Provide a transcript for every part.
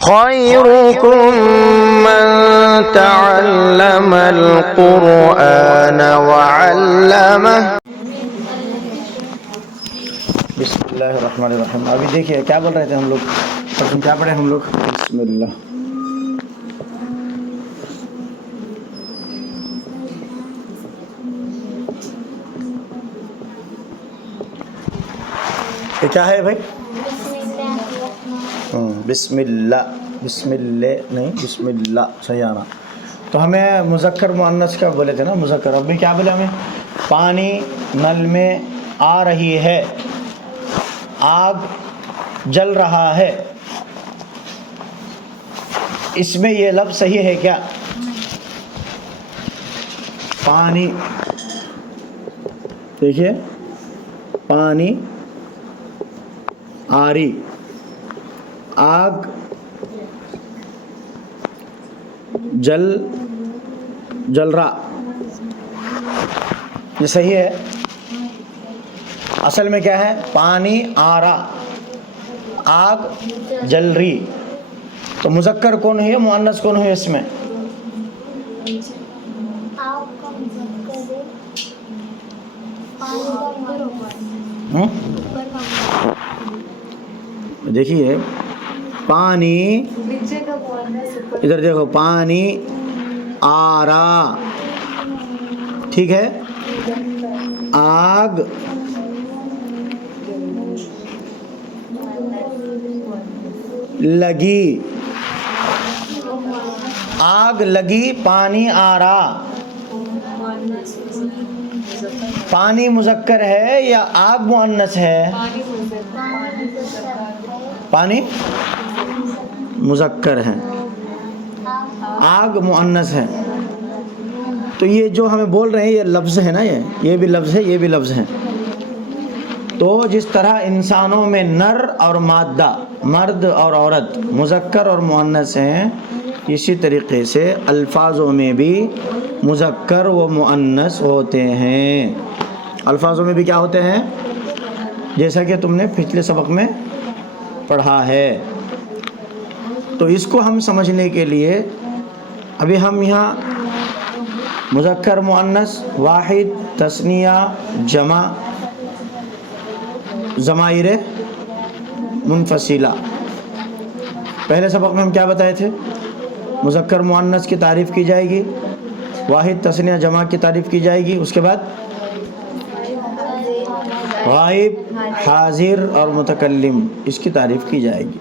خيركم من تعلم القرآن وعلمه. بسم اللہ الرحمن الرحیم. ابھی دیکھیے کیا بول رہے تھے ہم لوگ، کیا پڑھے ہم لوگ؟ بسم اللہ. یہ کیا ہے بھائی؟ بسم اللہ. بسم اللہ نہیں، بسم اللہ صحیح آنا. تو ہمیں مذکر مؤنث کا بولے تھے نا، مذکر. ابھی کیا بولے ہمیں؟ پانی نل میں آ رہی ہے، آگ جل رہا ہے. اس میں یہ لفظ صحیح ہے کیا؟ پانی، دیکھیے پانی آری، آگ جل رہا، یہ صحیح ہے. اصل میں کیا ہے؟ پانی آ رہا، آگ جل رہی. تو مذکر کون ہے، مؤنث کون ہے اس میں؟ دیکھیے پانی، ادھر دیکھو، پانی آ رہا، ٹھیک ہے. آگ لگی، آگ لگی، پانی آ رہا. پانی مذکر ہے یا آگ مؤنث ہے؟ پانی مذکر ہے، آگ مؤنث ہے. تو یہ جو ہمیں بول رہے ہیں یہ لفظ ہے نا، یہ بھی لفظ ہے، یہ بھی لفظ ہے. تو جس طرح انسانوں میں نر اور مادہ، مرد اور عورت، مذکر اور مؤنث ہیں، اسی طریقے سے الفاظوں میں بھی مذکر و مؤنث ہوتے ہیں. الفاظوں میں بھی کیا ہوتے ہیں؟ جیسا کہ تم نے پچھلے سبق میں پڑھا ہے. تو اس کو ہم سمجھنے کے لیے ابھی ہم یہاں مذکر مؤنث، واحد، تثنیہ، جمع، ضمائر منفصلہ. پہلے سبق میں ہم کیا بتائے تھے؟ مذکر مؤنث کی تعریف کی جائے گی، واحد، تثنیہ، جمع کی تعریف کی جائے گی، اس کے بعد غائب، حاضر اور متکلم، اس کی تعریف کی جائے گی.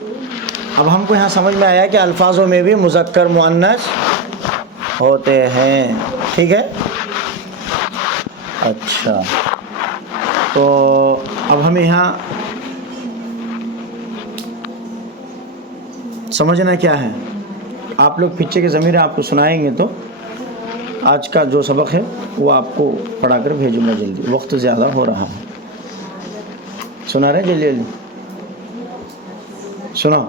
اب ہم کو یہاں سمجھ میں آیا کہ الفاظوں میں بھی مذکر مؤنث ہوتے ہیں، ٹھیک ہے. اچھا، تو اب ہمیں یہاں سمجھنا کیا ہے؟ آپ لوگ پیچھے کے ضمیر آپ کو سنائیں گے تو آج کا جو سبق ہے وہ آپ کو پڑھا کر بھیجوں گا جلدی، وقت زیادہ ہو رہا ہے. سنا رہے؟ جلدی جلدی سنو.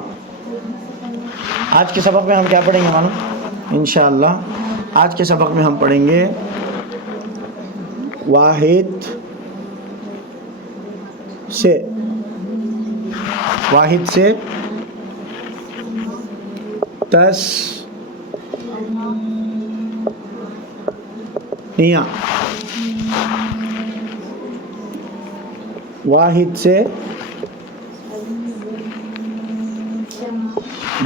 آج کے سبق میں ہم کیا پڑھیں گے معلوم؟ انشاءاللہ آج کے سبق میں ہم پڑھیں گے واحد سے تثنیہ، واحد سے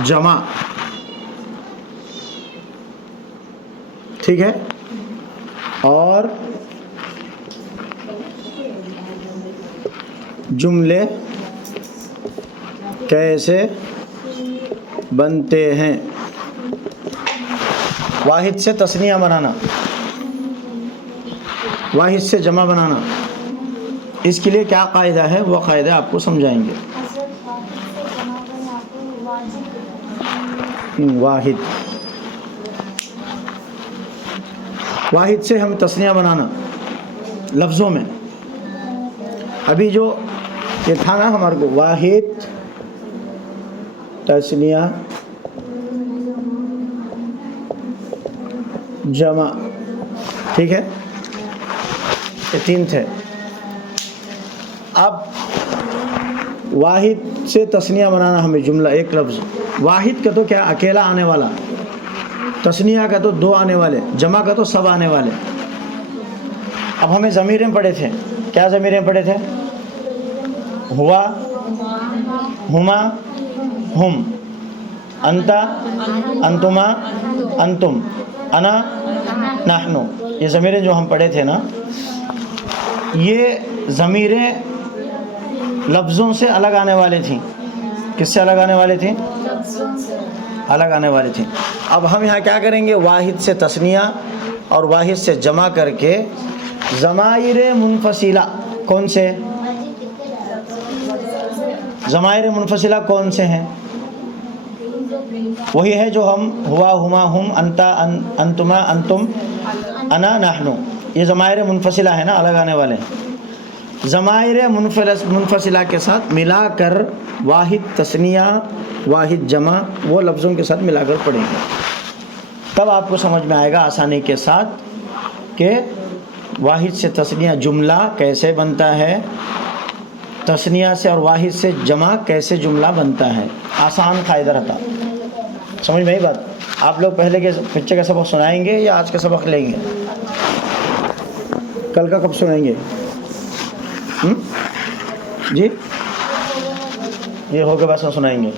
جمع، ٹھیک ہے. اور جملے کیسے بنتے ہیں؟ واحد سے تثنیہ بنانا، واحد سے جمع بنانا، اس کے لیے کیا قاعدہ ہے وہ قاعدہ آپ کو سمجھائیں گے. واحد سے ہم تثنیہ بنانا لفظوں میں. ابھی جو یہ تھا نا ہمارے کو، واحد، تثنیہ، جمع، ٹھیک ہے، یہ تین تھے. اب واحد سے تثنیہ بنانا ہمیں جملہ، ایک لفظ واحد کا تو کیا اکیلا آنے والا، تثنیہ کا تو دو آنے والے، جمع کا تو سب آنے والے۔ اب ہمیں ضمیریں پڑھے تھے، کیا ضمیریں پڑھے تھے؟ ہوا، ہما، ہم، انتا، انتما، انتم، انا، نحنو، یہ ضمیریں جو ہم پڑھے تھے نا، یہ ضمیریں لفظوں سے الگ آنے والی تھیں۔ کس سے الگ آنے والی تھیں؟ الگ آنے والی تھیں۔ اب ہم یہاں کیا کریں گے؟ واحد سے تثنیہ اور واحد سے جمع کر کے ضمائر منفصلہ، کون سے ضمائر منفصلہ کون سے ہیں؟ وہی ہے جو ہم ہوا، ہما، ہم، انتا، انتما، انتم، انا، نحنو، یہ ضمائر منفصلہ ہے نا، الگ آنے والے ہیں۔ ضمائر منفصلہ کے ساتھ ملا کر واحد تثنیہ واحد جمع وہ لفظوں کے ساتھ ملا کر پڑھیں گے، تب آپ کو سمجھ میں آئے گا آسانی کے ساتھ کہ واحد سے تثنیہ جملہ کیسے بنتا ہے، تثنیہ سے اور واحد سے جمع کیسے جملہ بنتا ہے۔ آسان قاعدہ رہتا، سمجھ میں آئی بات؟ آپ لوگ پہلے کے بچے کا سبق سنائیں گے یا آج کا سبق لیں گے؟ کل کا کب سنائیں گے؟ جی یہ ہو کے بس سنائیں گے،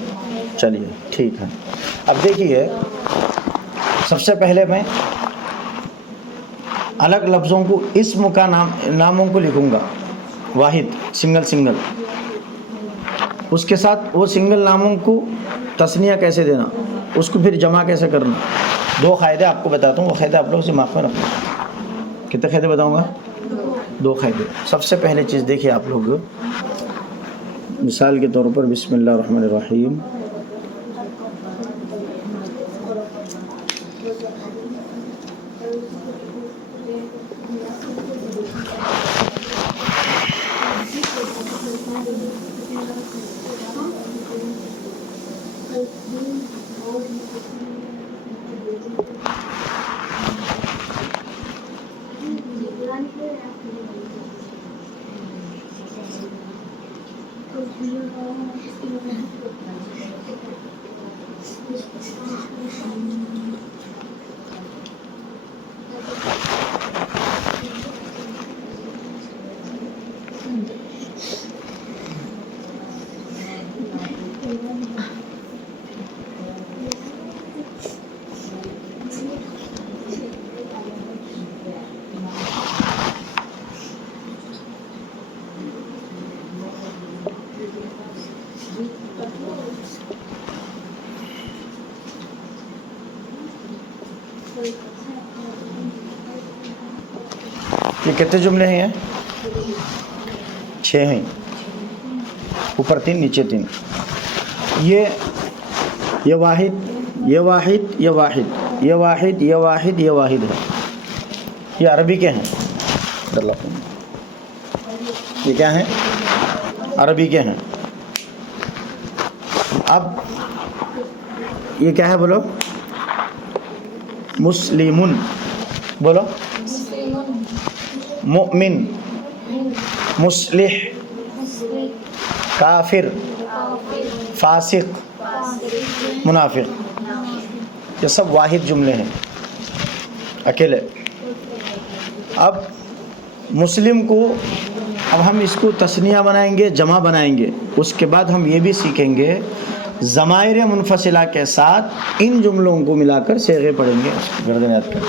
چلیے ٹھیک ہے۔ اب دیکھیے، سب سے پہلے میں الگ لفظوں کو اسم کا ناموں کو لکھوں گا، واحد سنگل سنگل، اس کے ساتھ وہ سنگل ناموں کو تثنیہ کیسے دینا، اس کو پھر جمع کیسے کرنا۔ دو قاعدے آپ کو بتاتا ہوں، وہ قاعدے آپ لوگ سے دماغ میں رکھنا۔ کتنے قاعدے بتاؤں گا؟ دو قاعدے۔ سب سے پہلے چیز دیکھیے آپ لوگ، مثال کے طور پر بسم اللہ الرحمن الرحیم، یہ کتنے جملے ہیں؟ 6 ہیں، اوپر 3 نیچے 3۔ یہ واحد، یہ واحد، یہ واحد، یہ واحد، یہ واحد، یہ واحد ہے، یہ عربی کے ہیں۔ یہ کیا ہیں؟ عربی کے ہیں۔ اب یہ کیا ہے بولو؟ مسلمن، بولو مؤمن، مصلح، کافر، فاسق، منافق، یہ سب واحد جملے ہیں، اکیلے۔ اب مسلم کو، اب ہم اس کو تثنیہ بنائیں گے، جمع بنائیں گے، اس کے بعد ہم یہ بھی سیکھیں گے ضمائر منفصلہ کے ساتھ ان جملوں کو ملا کر صیغے پڑھیں گے، گردن یاد کر۔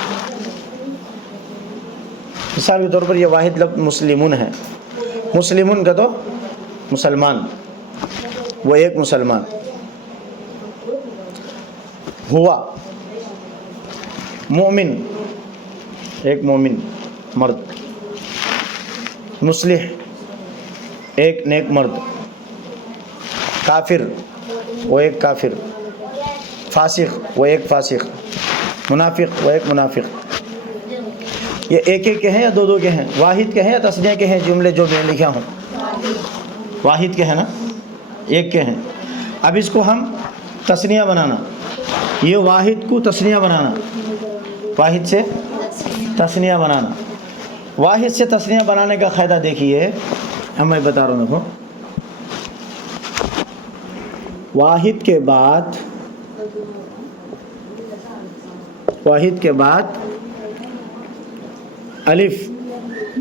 مثال کے طور پر یہ واحد لفظ مسلمون ہے، مسلمون کا تو مسلمان، وہ ایک مسلمان۔ ہوا مومن، ایک مومن مرد۔ مصلح، ایک نیک مرد۔ کافر، وہ ایک کافر۔ فاسق، وہ ایک فاسق۔ منافق، وہ ایک منافق۔ یہ ایک ایک کے ہیں یا دو دو کے ہیں؟ واحد کے ہیں یا تثنیہ کے ہیں؟ جملے جو میں لکھا ہوں واحد کے ہیں نا، ایک کے ہیں۔ اب اس کو ہم تثنیہ بنانا، یہ واحد کو تثنیہ بنانا، واحد سے تثنیہ بنانا۔ واحد سے تثنیہ بنانے کا قاعدہ دیکھیے، میں بتا رہا ہوں، دیکھو، واحد کے بعد واحد کے بعد الف،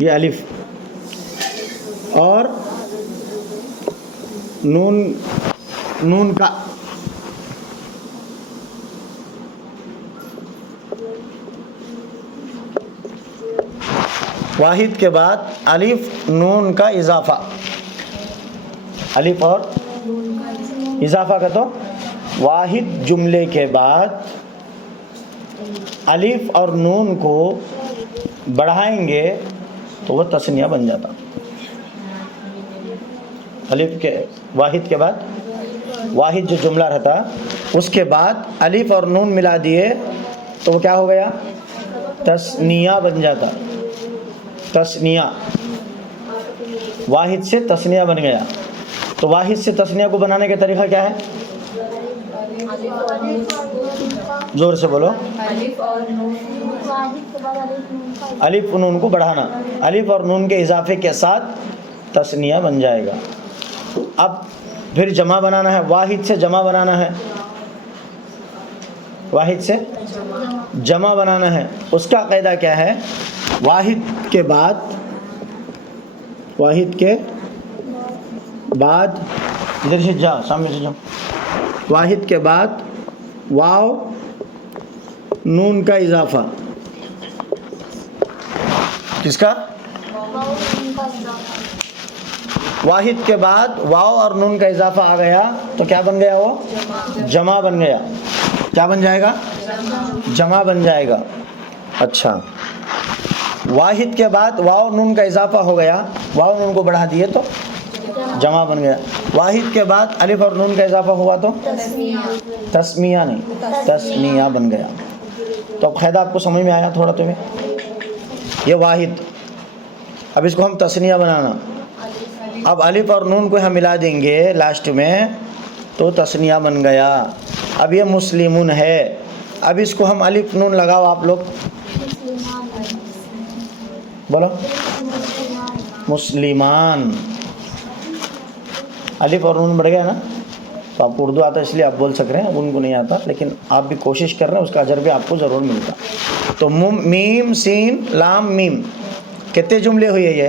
یہ الف اور نون کا واحد کے بعد الف نون کا اضافہ، الف اور اضافہ کا، تو واحد جملے کے بعد الف اور نون کو بڑھائیں گے تو وہ تثنیہ بن جاتا. الف کے واحد کے بعد واحد جو جملہ رہتا اس کے بعد الف اور نون ملا دیے تو وہ کیا ہو گیا؟ تثنیہ بن جاتا. تثنیہ واحد سے تثنیہ بن گیا. تو واحد سے تثنیہ کو بنانے کا طریقہ کیا ہے؟ زور سے بولو. الف اور نون کو بڑھانا، الف اور نون کے اضافے کے ساتھ تثنیہ بن جائے گا. اب پھر جمع بنانا ہے، واحد سے جمع بنانا ہے، واحد سے جمع بنانا ہے. اس کا قاعدہ کیا ہے؟ واحد کے بعد ادھر سے جا، سامنے سے جاؤ. واحد کے بعد واو نون کا اضافہ. کس کا؟ واحد کے بعد واو اور نون کا اضافہ آ گیا تو کیا بن گیا؟ وہ جمع بن گیا. کیا بن جائے گا؟ جمع بن جائے گا. اچھا، واحد کے بعد واو نون کا اضافہ ہو گیا، واو نون کو بڑھا دیے تو جمع بن گیا. واحد کے بعد الف اور نون کا اضافہ ہوا تو تسمیہ نہیں، تسمیہ بن گیا. تو اب قاعدہ آپ کو سمجھ میں آیا تھوڑا تمہیں؟ یہ واحد. اب اس کو ہم تسنیہ بنانا. اب الف اور نون کو ہم ملا دیں گے لاسٹ میں تو تسنیہ بن گیا. اب یہ مسلمون ہے. اب اس کو ہم الف نون لگاؤ آپ لوگ، بولو مسلمان. الف اور نون بڑھ گیا نا. تو آپ کو اردو آتا ہے اس لیے آپ بول سک رہے ہیں، ان کو نہیں آتا، لیکن آپ بھی کوشش کر رہے ہیں، اس کا اجر بھی آپ کو ضرور ملتا. تو میم سین لام میم کتنے جملے ہوئے؟ یہ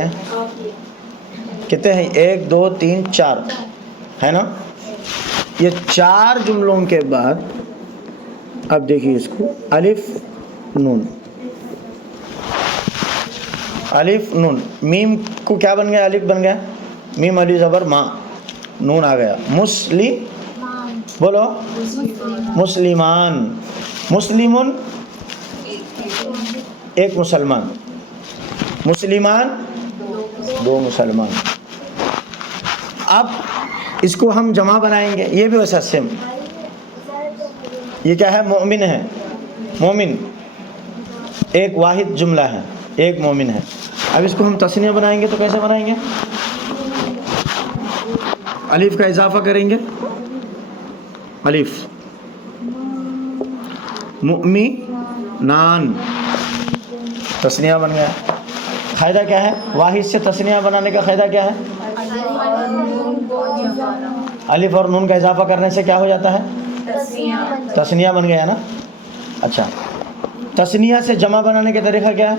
کتنے ہیں؟ 1 2 3 4 ہے نا. یہ 4 جملوں کے بعد اب دیکھیے اس کو الف نون، الف نون. میم کو کیا بن گیا؟ الف بن گیا. میم علی زبر ماں، نون آ گیا. بولو مسلمان. مسلمون ایک مسلمان، مسلمان 2 مسلمان. اب اس کو ہم جمع بنائیں گے، یہ بھی ویسا سیم. یہ کیا ہے؟ مومن ہے. مومن ایک واحد جملہ ہے، ایک مومن ہے. اب اس کو ہم تثنیہ بنائیں گے تو کیسے بنائیں گے؟ الف کا اضافہ کریں گے، الف مؤمنان، تثنیہ بن گیا. قاعدہ کیا ہے؟ واحد سے تثنیہ بنانے کا قاعدہ کیا ہے؟ الف اور نون کا اضافہ کرنے سے کیا ہو جاتا ہے؟ تثنیہ بن گیا نا. اچھا، تثنیہ سے جمع بنانے کا طریقہ کیا ہے؟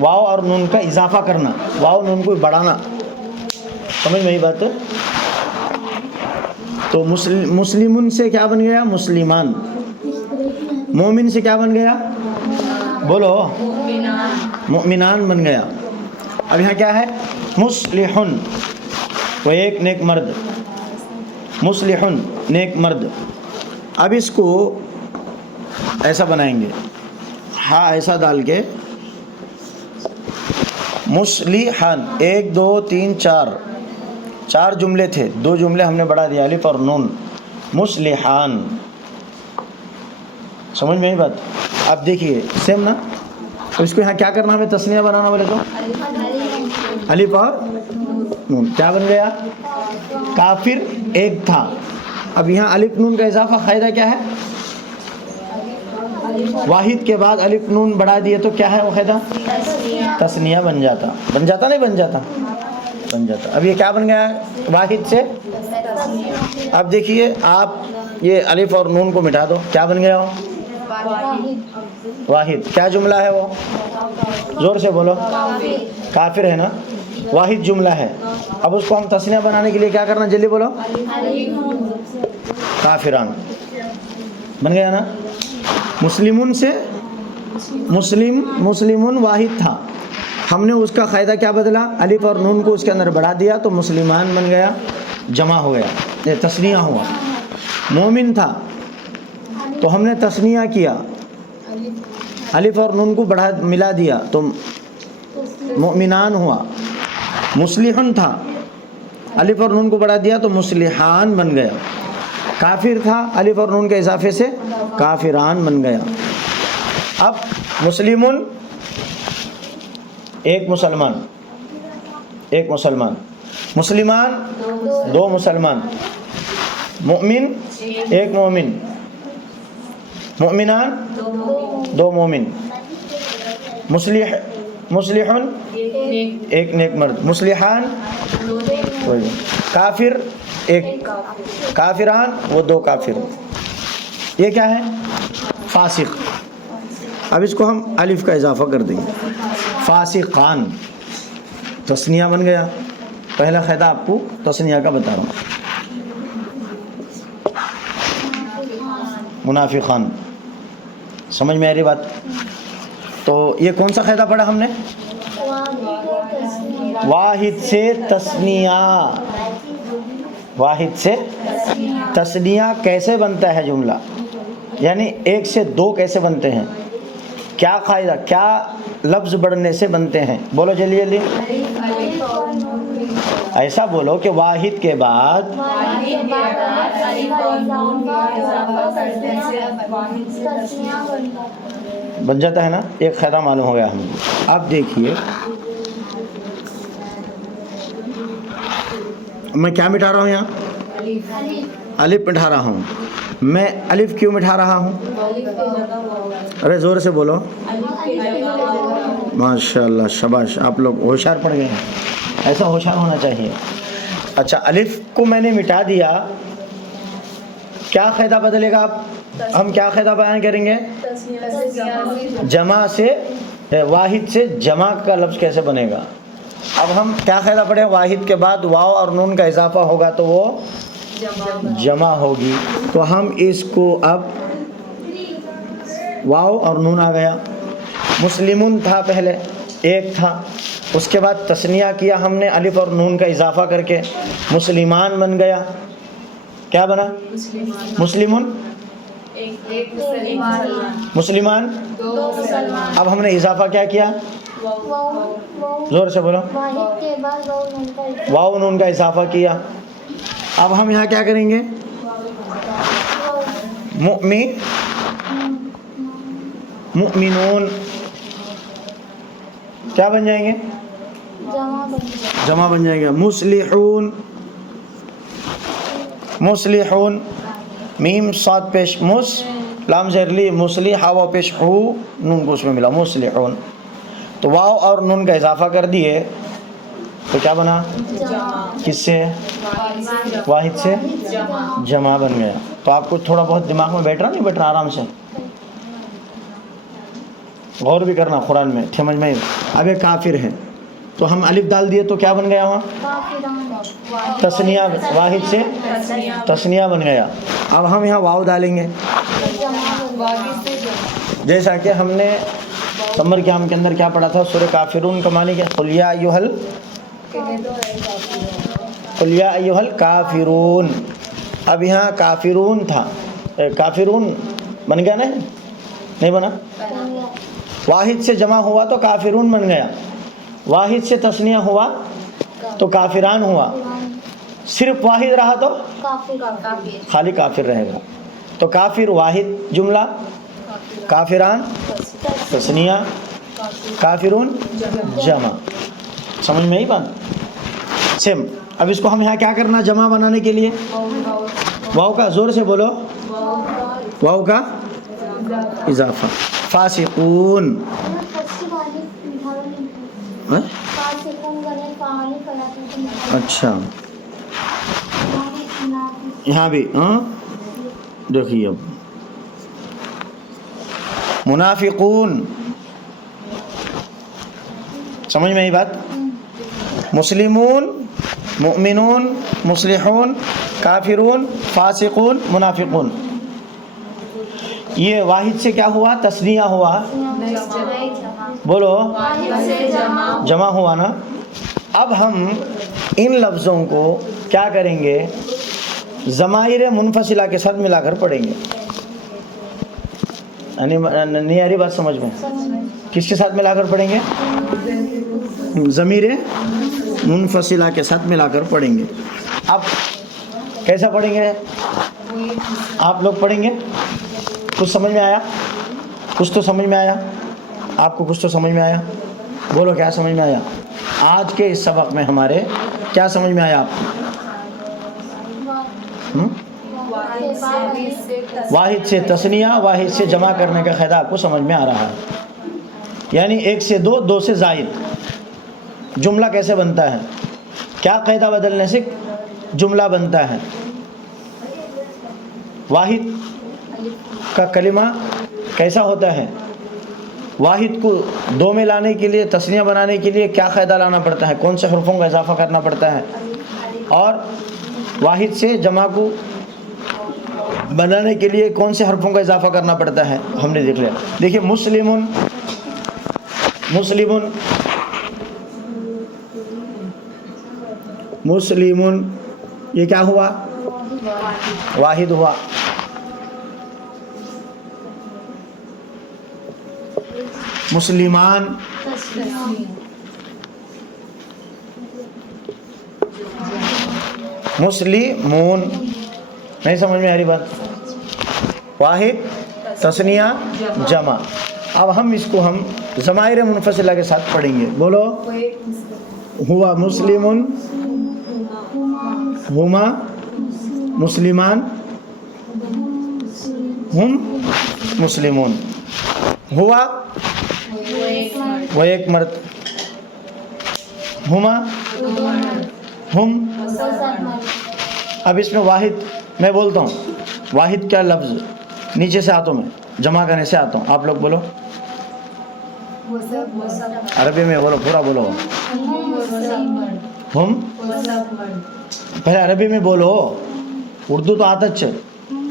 واو اور نون کا اضافہ کرنا، واو نون کو بڑھانا. سمجھ میں یہ بات؟ تو مسلمون سے کیا بن گیا؟ مسلمان. مومن سے کیا بن گیا؟ بولو مؤمنان بن گیا. اب یہاں کیا ہے؟ مصلحن، وہ ایک نیک مرد. مصلحن نیک مرد. اب اس کو ایسا بنائیں گے، ہاں ایسا ڈال کے مصلحان. 1 2 3 4 جملے تھے، 2 جملے ہم نے بڑھا دیا، الف اور نون. مصلحان. سمجھ میں یہ بات؟ اب دیکھیے سیم نا. تو اس کو یہاں کیا کرنا، ہمیں تثنیہ بنانا بولے تو الف اور نون. کیا بن گیا؟ کافر ایک تھا. اب یہاں الف نون کا اضافہ قاعدہ کیا ہے؟ واحد کے بعد الف نون بڑھا دیے تو کیا ہے وہ قاعدہ؟ تثنیہ بن جاتا. بن جاتا نہیں بن جاتا؟ بن جاتا. اب یہ کیا بن گیا؟ واحد سے. اب دیکھیے آپ یہ الف اور نون کو مٹا دو، کیا بن گیا وہ؟ واحد۔ کیا جملہ ہے وہ؟ زور سے بولو۔ کافر ہے نا، واحد جملہ ہے۔ اب اس کو ہم تثنیہ بنانے کے لیے کیا کرنا، جلدی بولو۔ کافران بن گیا نا۔ مسلمون سے مسلمون واحد تھا، ہم نے اس کا قاعدہ کیا بدلا، الف اور نون کو اس کے اندر بڑھا دیا تو مسلمان بن گیا، جمع ہو گیا، یہ تثنیہ ہوا۔ مومن تھا تو ہم نے تثنیہ کیا، الف اور نون کو بڑھا ملا دیا تو مؤمنان ہوا۔ مصلحن تھا، الف اور نون کو بڑھا دیا تو مصلحان بن گیا۔ کافر تھا، الف اور نون کے اضافے سے کافران بن گیا۔ اب مسلمون ایک مسلمان، مسلمان دو مسلمان، مؤمن ایک مومن، مؤمنان دو مومن، مصلحن ایک نیک مرد، مصلحان کافر ایک، کافران وہ دو کافر۔ یہ کیا ہے؟ فاسق۔ اب اس کو ہم الف کا اضافہ کر دیں گے، فاسقان، تثنیہ بن گیا۔ پہلا قاعدہ آپ کو تثنیہ کا بتا رہا ہوں۔ منافقان، سمجھ میں آ رہی بات؟ تو یہ کون سا قاعدہ پڑھا ہم نے؟ واحد سے تثنیہ، واحد سے تثنیہ کیسے بنتا ہے جملہ، یعنی ایک سے دو کیسے بنتے ہیں، کیا قاعدہ، کیا لفظ بڑھنے سے بنتے ہیں، بولو جلدی جلدی۔ ایسا بولو کہ واحد کے بعد بن جاتا ہے نا، ایک قاعدہ معلوم ہو گیا ہم کو۔ اب دیکھیے میں کیا مٹا رہا ہوں، یہاں الف مٹا رہا ہوں۔ میں الف کیوں مٹا رہا ہوں؟ ارے زور سے بولو۔ ماشاء اللہ، شاباش، آپ لوگ ہوشیار پڑ گئے ہیں، ایسا ہوشیار ہونا چاہیے۔ اچھا، الف کو میں نے مٹا دیا، کیا قاعدہ بدلے گا؟ ہم کیا قاعدہ بیان کریں گے؟ جمع سے، واحد سے جمع کا لفظ کیسے بنے گا۔ اب ہم کیا قاعدہ پڑھیں؟ واحد کے بعد واو اور نون کا اضافہ ہوگا تو وہ جمع ہوگی، تو ہم اس کو اب واو اور نون آ گیا۔ مسلمون تھا پہلے، ایک تھا، اس کے بعد تثنیہ کیا ہم نے الف اور نون کا اضافہ کر کے، مسلمان بن گیا۔ کیا بنا؟ مسلمون مسلمان۔ اب ہم نے اضافہ کیا کیا؟ زور سے بولو۔ واو نون کا اضافہ کیا۔ اب ہم یہاں کیا کریں گے؟ مؤمنون کیا بن جائیں گے؟ جمع بن جائے گا۔ مصلحون، میم صاد پیش مس، لام زیر لی، مصلح و پیش ہو، نون کو اس میں ملا، مصلحون۔ تو واو اور نون کا اضافہ کر دیے تو کیا بنا؟ کس سے؟ واحد سے جمع بن گیا۔ تو آپ کو تھوڑا بہت دماغ میں بیٹھ رہا نہیں بیٹھ رہا؟ آرام سے غور بھی کرنا قرآن میں، سمجھ میں۔ اب یہ کافر ہے تو ہم الف ڈال دیے تو کیا بن گیا وہاں؟ تثنیہ، واحد سے تثنیہ بن گیا۔ اب ہم یہاں واو ڈالیں گے، جیسا کہ ہم نے سمر قیام کے اندر کیا پڑھا تھا، سورہ کافرون کا معنی کیا؟ قل یا ایھا الکافرون۔ اب یہاں کافرون تھا، کافرون بن گیا نہیں بنا؟ واحد سے جمع ہوا تو کافرون بن گیا، واحد سے تثنیہ ہوا تو کافران ہوا، صرف واحد رہا تو خالی کافر رہے گا۔ تو کافر واحد جملہ، کافران تثنیہ، کافرون جمع۔ سمجھ میں ہی بات؟ سیم۔ اب اس کو ہم یہاں کیا کرنا جمع بنانے کے لیے؟ واو کا، زور سے بولو، واو کا اضافہ۔ فاسقون، اچھا یہاں بھی دیکھیے اب منافقون، سمجھ میں آئی بات؟ مسلمون، مؤمنون، مصلحون، کافرون، فاسقون، منافقون، یہ واحد سے کیا ہوا؟ تثنیہ ہوا، بولو جمع ہوا نا. اب ہم ان لفظوں کو کیا کریں گے؟ ضمائر منفصلہ کے ساتھ ملا کر پڑھیں گے. نہیں آ رہی بات سمجھ میں؟ کس کے ساتھ ملا کر پڑھیں گے؟ ضمیر منفصلہ کے ساتھ ملا کر پڑھیں گے. اب کیسا پڑھیں گے؟ آپ لوگ پڑھیں گے. کچھ سمجھ میں آیا؟ کچھ تو سمجھ میں آیا آپ کو؟ کچھ تو سمجھ میں آیا؟ بولو کیا سمجھ میں آیا؟ آج کے اس سبق میں ہمارے کیا سمجھ میں آیا آپ کو؟ واحد سے تثنیہ، واحد سے جمع کرنے کا قاعدہ آپ کو سمجھ میں آ رہا ہے. یعنی ایک سے دو، دو سے زائد جملہ کیسے بنتا ہے؟ کیا قاعدہ بدلنے سے جملہ بنتا ہے؟ واحد کا کلمہ کیسا ہوتا ہے؟ واحد کو دو میں لانے کے لیے، تثنیہ بنانے کے لیے کیا قاعدہ لانا پڑتا ہے؟ کون سے حرفوں کا اضافہ کرنا پڑتا ہے؟ اور واحد سے جمع کو بنانے کے لیے کون سے حرفوں کا اضافہ کرنا پڑتا ہے؟ ہم نے دیکھ لیا. دیکھیے مسلمون، مسلمون، مسلمون، یہ کیا ہوا؟ واحد ہوا. مسلمان، مسلمون، نہیں سمجھ میں آ رہی بات؟ واحد تثنیہ جمع. اب ہم اس کو ہم ضمائر منفصلہ کے ساتھ پڑھیں گے. بولو ہوا مسلمون، ہما مسلمان، ہم مسلمون. ہوا وہ ایک مرد، ہما ہم. اب اس میں واحد میں بولتا ہوں، واحد کیا لفظ نیچے سے آتا ہوں میں، جمع کرنے سے آتا ہوں. آپ لوگ بولو عربی میں، بولو پورا بولو. ہم پہلے عربی میں بولو، اردو تو آتا ہے،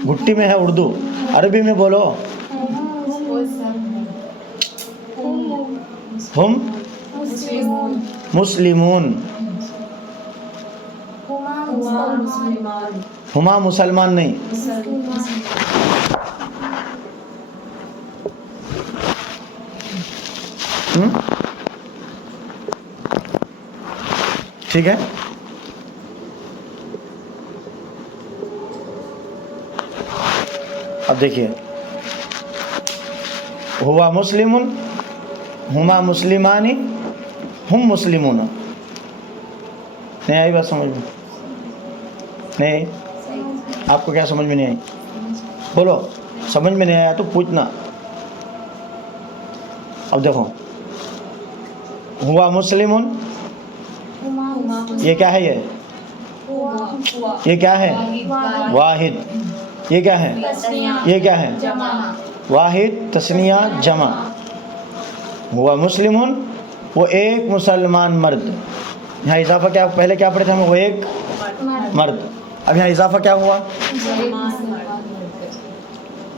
گھٹی میں ہے اردو. عربی میں بولو. ہم مسلمون، ہما مسلمان نہیں. ٹھیک ہے. اب دیکھیے ہوا مسلمون، ہما مسلمانی، ہم مسلمون. نہیں آئی بات سمجھ میں؟ نہیں؟ آپ کو کیا سمجھ میں نہیں آئی؟ بولو سمجھ میں نہیں آیا تو پوچھنا. اب دیکھو ہوا مسلمون، یہ کیا ہے؟ یہ کیا ہے؟ واحد. یہ کیا ہے؟ یہ کیا ہے؟ واحد تثنیہ جمع. ہوا مسلمون، وہ ایک مسلمان مرد. یہاں اضافہ کیا؟ پہلے کیا پڑھے تھے ہم؟ وہ ایک مرد. اب یہاں اضافہ کیا ہوا؟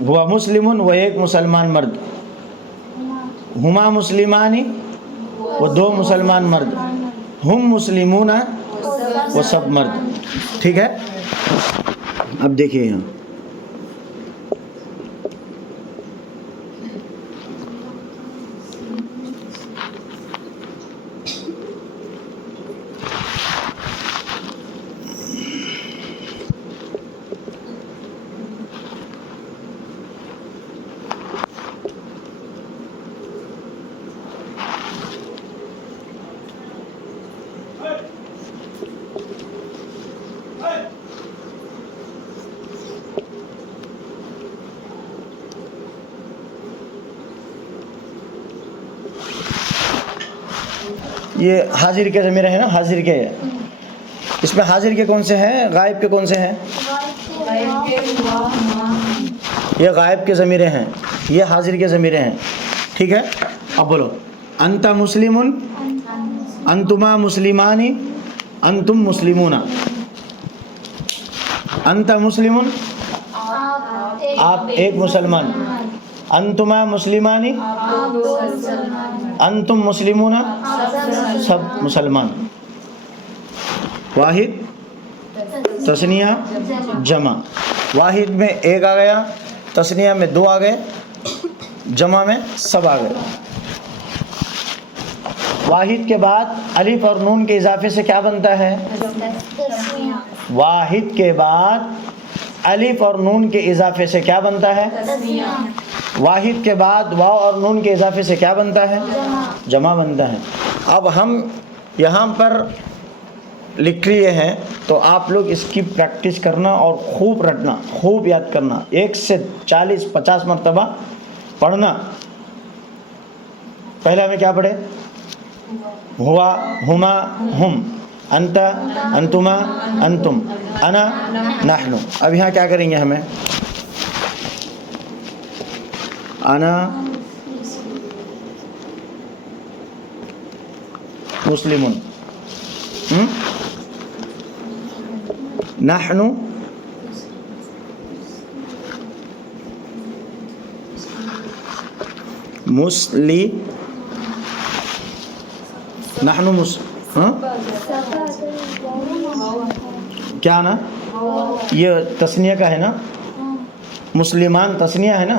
ہوا مسلمون، وہ ایک مسلمان مرد. ہما مسلمانی، وہ دو مسلمان مرد. ہم مسلمون، وہ سب مرد. ٹھیک ہے. اب دیکھیے یہاں یہ حاضر کے ضمیر ہے نا، حاضر کے. اس میں حاضر کے کون سے ہیں؟ غائب کے کون سے ہیں؟ یہ غائب کے ضمیریں ہیں، یہ حاضر کے ضمیریں ہیں، ٹھیک ہے؟ اب بولو انت مسلم، انتما مسلمانی، انتم مسلمون۔ انت مسلم، آپ ایک مسلمان، انتما مسلمانی، انتم مسلمون، سب مسلمان۔ واحد تثنیہ جمع، واحد میں ایک آ گیا، تثنیہ میں دو آ گئے، جمع میں سب آ گئے۔ واحد کے بعد الف اور نون کے اضافے سے کیا بنتا ہے؟ واحد کے بعد الف اور نون کے اضافے سے کیا بنتا ہے؟ واحد کے بعد واو اور نون کے اضافے سے کیا بنتا ہے؟ جمع بنتا ہے۔ اب ہم یہاں پر لکھ لیے ہیں تو آپ لوگ اس کی پریکٹس کرنا اور خوب رٹنا، خوب یاد کرنا، 1 سے 40-50 مرتبہ پڑھنا۔ پہلے ہمیں کیا پڑھے؟ ہوا، ہما، ہم، انت، انتما، انتم، انا، نحن۔ اب یہاں کیا کریں گے ہمیں؟ انا مسلمون، نحن کیا نا؟ یہ تثنیہ کا ہے نا، مسلمان تثنیہ ہے نا،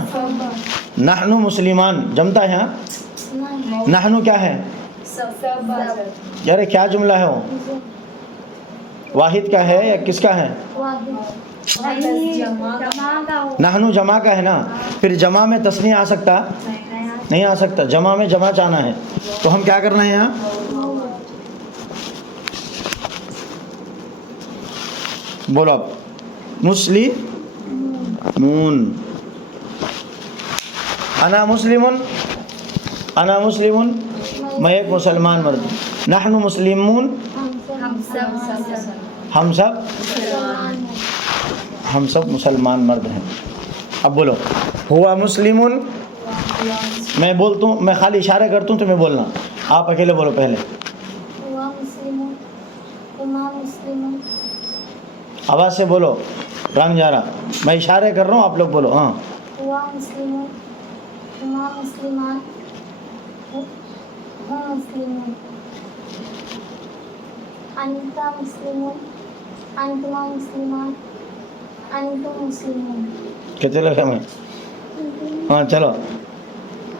نحن مسلمان جمتا ہے ہاں؟ نحن کیا ہے؟ یار کیا جملہ ہے وہ؟ واحد کا ہے یا کس کا ہے؟ نحن جمع کا ہے نا، پھر جمع میں تثنیہ آ سکتا؟ نہیں آ سکتا، جمع میں جمع چاہنا ہے تو ہم کیا کرنا ہے یہاں؟ بولو اب، مسلمون، انا مسلمون، انا مسلمون، میں ایک مسلمان مرد ہوں، نحن مسلمون، ہم سب مسلمان مرد ہیں۔ اب بولو ہوا مسلمون، میں بولتا ہوں، میں خالی اشارہ کرتا ہوں تمہیں بولنا، آپ اکیلے بولو پہلے۔ ہوا مسلمون، ہما مسلمون، آواز سے بولو، رنگ جا رہا، میں اشارے کر رہا ہوں آپ لوگ بولو۔ ہاں، ہوا مسلمون، ہما مسلمان، ہم مسلمون، انت مسلمون، انتما مسلمان، انتم مسلمون، کہتے لگا میں؟ ہاں چلو،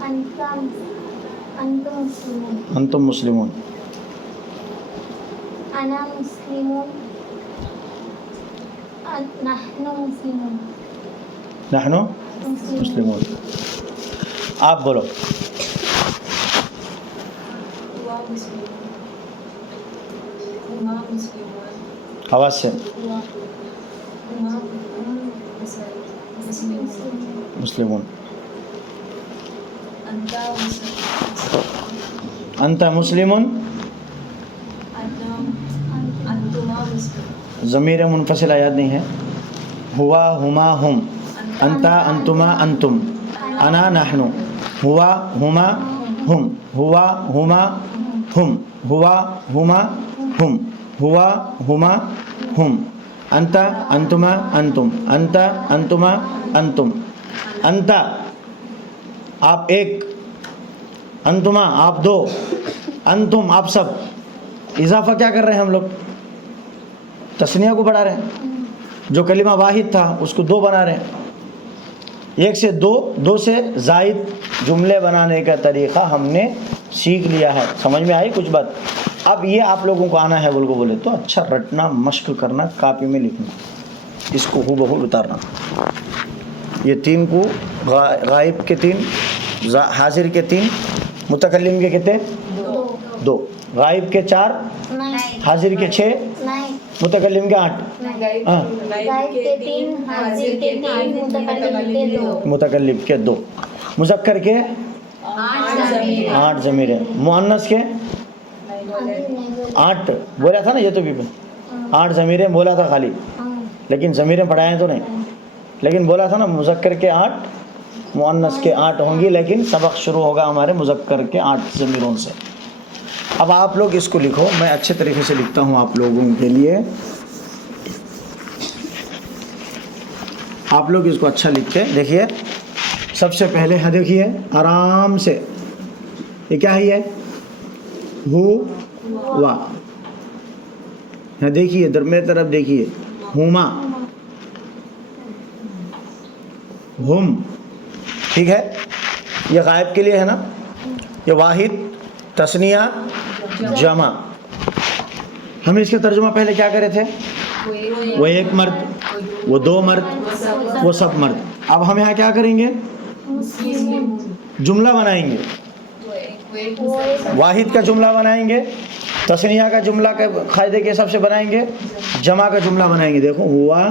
انتم مسلمون، انتم مسلمون، انا مسلمون، نحن مسلمون، نحن مسلمون۔ آپ بولو، آواز سے، مسلمون، انت مسلمون، ضمیر منفصل یاد نہیں ہے، ہوا، ہما، ہم، انت، انتما، انتم، انا، نحن، ہوا، ہما، ہم، ہوا، ہما، ہم، ہوا، ہما، ہم، ہوا، ہما، ہم، انت، انتما، انتم، انت، انتما، انتم، انت آپ ایک، انتما آپ دو، انتم آپ سب۔ اضافہ کیا کر رہے ہیں ہم لوگ؟ تثنیہ کو بڑھا رہے ہیں، جو کلمہ واحد تھا اس کو دو بنا رہے ہیں، 1 سے 2، 2 سے زائد جملے بنانے کا طریقہ ہم نے سیکھ لیا ہے۔ سمجھ میں آئی کچھ بات؟ اب یہ آپ لوگوں کو آنا ہے بولے تو اچھا رٹنا، مشق کرنا، کاپی میں لکھنا، اس کو ہو بہو اتارنا۔ یہ 3 کو غائب کے 3، حاضر کے 3، متکلم کے کتنے؟ 2، غائب کے 4، حاضر کے 6، متکلم کے 8۔ غائب کے 3، حاضر کے 3، متکلم کے 2، متکلم کے 2، مذکر کے 8 ضمیر ہے، مؤنث کے 8 بولا تھا نا، یہ تو بھی 8 ضمیریں بولا تھا خالی، لیکن ضمیریں پڑھائیں تو نہیں۔ لیکن بولا تھا نا مذکر کے 8 مؤنث کے 8 ہوں گی، لیکن سبق شروع ہوگا ہمارے مذکر کے 8 ضمیروں سے۔ اب آپ لوگ اس کو لکھو، میں اچھے طریقے سے لکھتا ہوں آپ لوگوں کے لیے، آپ لوگ اس کو اچھا لکھ کے دیکھیے۔ سب سے پہلے ہے دیکھیے آرام سے، یہ کیا ہے؟ ہوا ہے، دیکھیے ادھر میری طرف دیکھیے، ہما، ہم، ٹھیک ہے؟ یہ غائب کے لیے ہے نا، یہ واحد، تثنیہ، جمع۔ ہم اس کا ترجمہ پہلے کیا کرے تھے؟ وہ ایک مرد، وہ دو مرد، وہ سب مرد۔ اب ہم یہاں کیا کریں گے؟ جملہ بنائیں گے، واحد کا جملہ بنائیں گے، تثنیہ کا جملہ کے قاعدے کے حساب سے بنائیں گے، جمع کا جملہ بنائیں گے۔ دیکھو ہوا،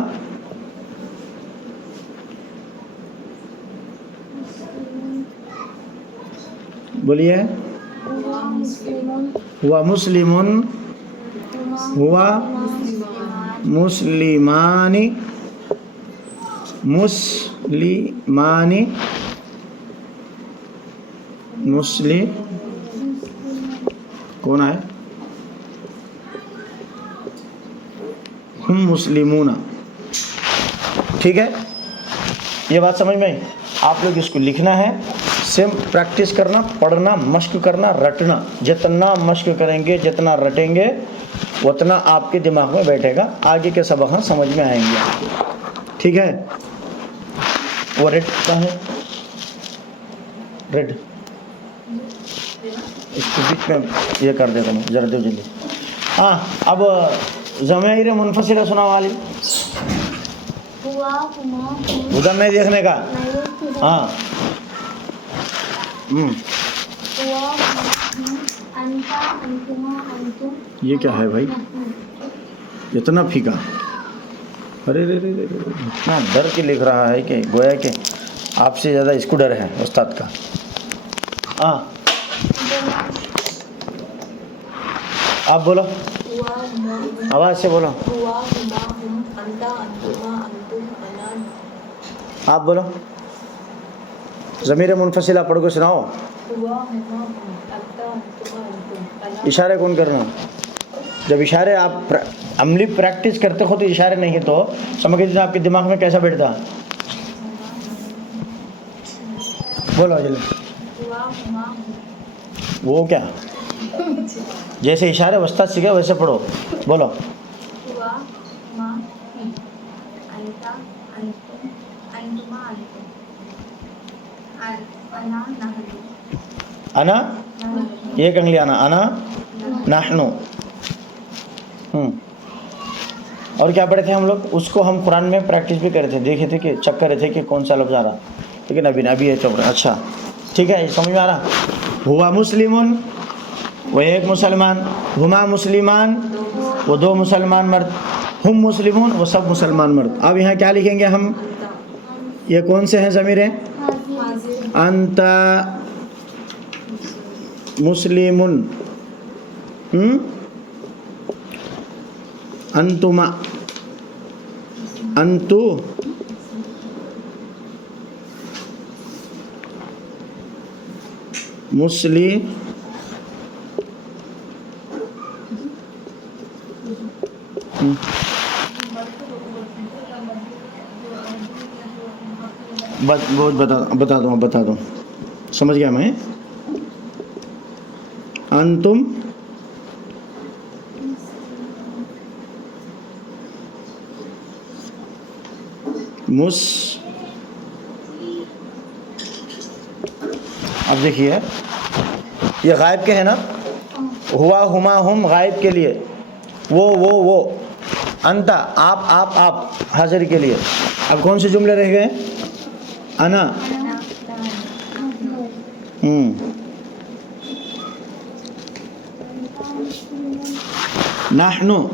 بولیے، ہوا مسلمن، ہوا مسلمانی، مسلمانی، مسلم، کون آئے؟ ہم مسلمون، ٹھیک ہے؟ یہ بات سمجھ میں آئی؟ آپ لوگ اس کو لکھنا ہے، سیم پریکٹس کرنا، پڑھنا، مشق کرنا، رٹنا۔ جتنا مشق کریں گے، جتنا رٹیں گے، اتنا آپ کے دماغ میں بیٹھے گا، آگے کے سبق سمجھ میں آئیں گے، ٹھیک ہے؟ وہ ریڈ کہاں ہے؟ ریڈ اس کے بیچ میں یہ کر دیتا ہوں، ذرا دو جلدی۔ ہاں، اب ضمیر منفصلہ سنا والی ادھر نہیں دیکھنے کا، ہاں، یہ کیا ہے بھائی؟ اتنا پھیکا، ارے رے رے رے، اتنا ڈر کے لکھ رہا ہے کہ گویا کہ آپ سے زیادہ اس کو ڈر ہے استاد کا۔ ہاں، آپ بولو، آواز سے بولو، آپ بولو، ضمیر منفصلہ پڑھ کو سناؤ۔ اشارے کون کرنا؟ جب اشارے آپ عملی پریکٹس کرتے ہو تو اشارے نہیں تو سمجھ لیجیے آپ کے دماغ میں کیسا بیٹھتا؟ بولو جلدی، وہ کیا؟ جیسے اشارے استاد سیکھے ویسے پڑھو، بولو۔ انا، ایک انگلی انا، انا، نحنو۔ اور کیا پڑھے تھے ہم لوگ؟ اس کو ہم قرآن میں پریکٹس بھی کرے تھے، دیکھے تھے کہ چیک کرے تھے کہ کون سا لفظ آ رہا، لیکن ابھی یہ چل رہا ہے۔ اچھا ٹھیک ہے، سمجھ میں آ رہا؟ ہوا مسلمن، وہ ایک مسلمان، ہما مسلمان، وہ دو مسلمان مرد، ہم مسلمون، وہ سب مسلمان مرد۔ اب یہاں کیا لکھیں گے ہم؟ یہ کون سے ہیں ضمیریں؟ انت مسلمن، انتما، انتو، مسلم، بتا دوں سمجھ گیا میں؟ انتم اب دیکھیے یہ غائب کے ہے نا، ہوا، ہما، ہم غائب کے لیے، وہ انتا آپ حاضر کے لیے۔ اب کون سے جملے رہ گئے؟ انا، نحنو،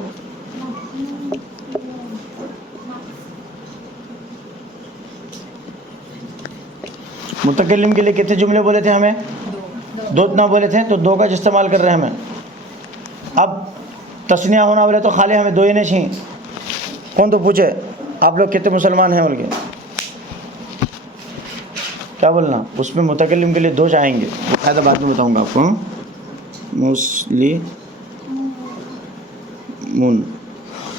متکلم کے لیے کتنے جملے بولے تھے ہمیں؟ دو نہ بولے تھے تو دو کا استعمال کر رہے ہیں ہمیں۔ اب تثنیہ ہونا بولے تو خالی ہمیں دو ہی نہیں چاہیے۔ کون تو پوچھے آپ لوگ کتنے مسلمان ہیں بول کے؟ کیا بولنا اس میں متکلم کے لیے 2 آئیں گے، باقاعدہ بعد میں بتاؤں گا آپ کو.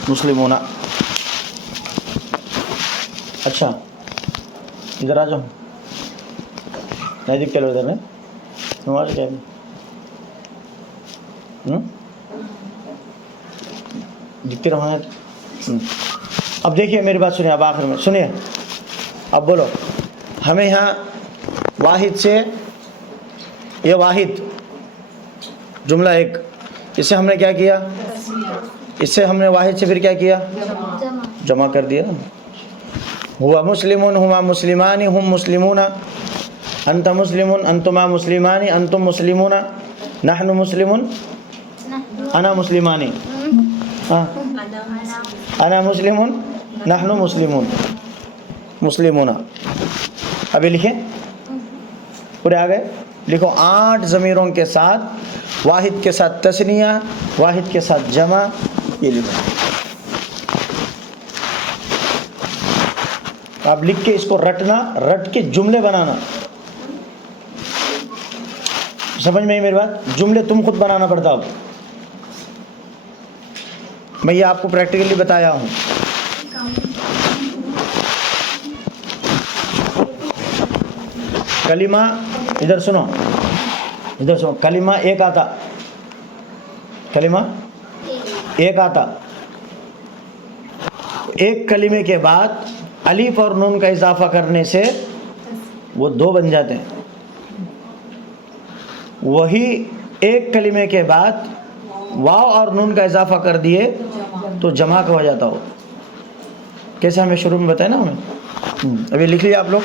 مسلمون. اچھا ادھر آ جاؤ، نہیں دیکھ کے لو ادھر. نماز کیا ہے؟ دکھتے رہو. اب دیکھیے میری بات سنیے، اب آخر میں سنیے، اب بولو. ہمیں یہاں واحد سے، یہ واحد جملہ ایک، اس سے ہم نے کیا کیا؟ اس سے ہم نے واحد سے پھر کیا کیا؟ جمع کر دیا. ہوا مسلمون، ہما مسلمان، ہم مسلمون، انت مسلمون، انتما مسلمان، انتم مسلمون، نحن مسلمون، انا مسلمانی، انا مسلمون، نحن مسلمون، مسلمون. ابھی لکھیں، پورے آ گئے. لکھو 8 ضمیروں کے ساتھ، واحد کے ساتھ تثنیہ، واحد کے ساتھ جمع. یہ لکھو. آپ لکھ کے اس کو رٹنا، رٹ کے جملے بنانا. سمجھ میں میری بات؟ جملے تم خود بنانا پڑتا. اب میں یہ آپ کو پریکٹیکلی بتایا ہوں. کلمہ ادھر سنو، ادھر سنو. کلمہ ایک آتا، کلمہ ایک آتا. ایک کلمے کے بعد الف اور نون کا اضافہ کرنے سے وہ 2 بن جاتے ہیں. وہی ایک کلمے کے بعد واو اور نون کا اضافہ کر دیے تو جمع کا ہو جاتا ہو. کیسے ہمیں شروع میں بتایا نا ہمیں. ابھی لکھ لیا آپ لوگ.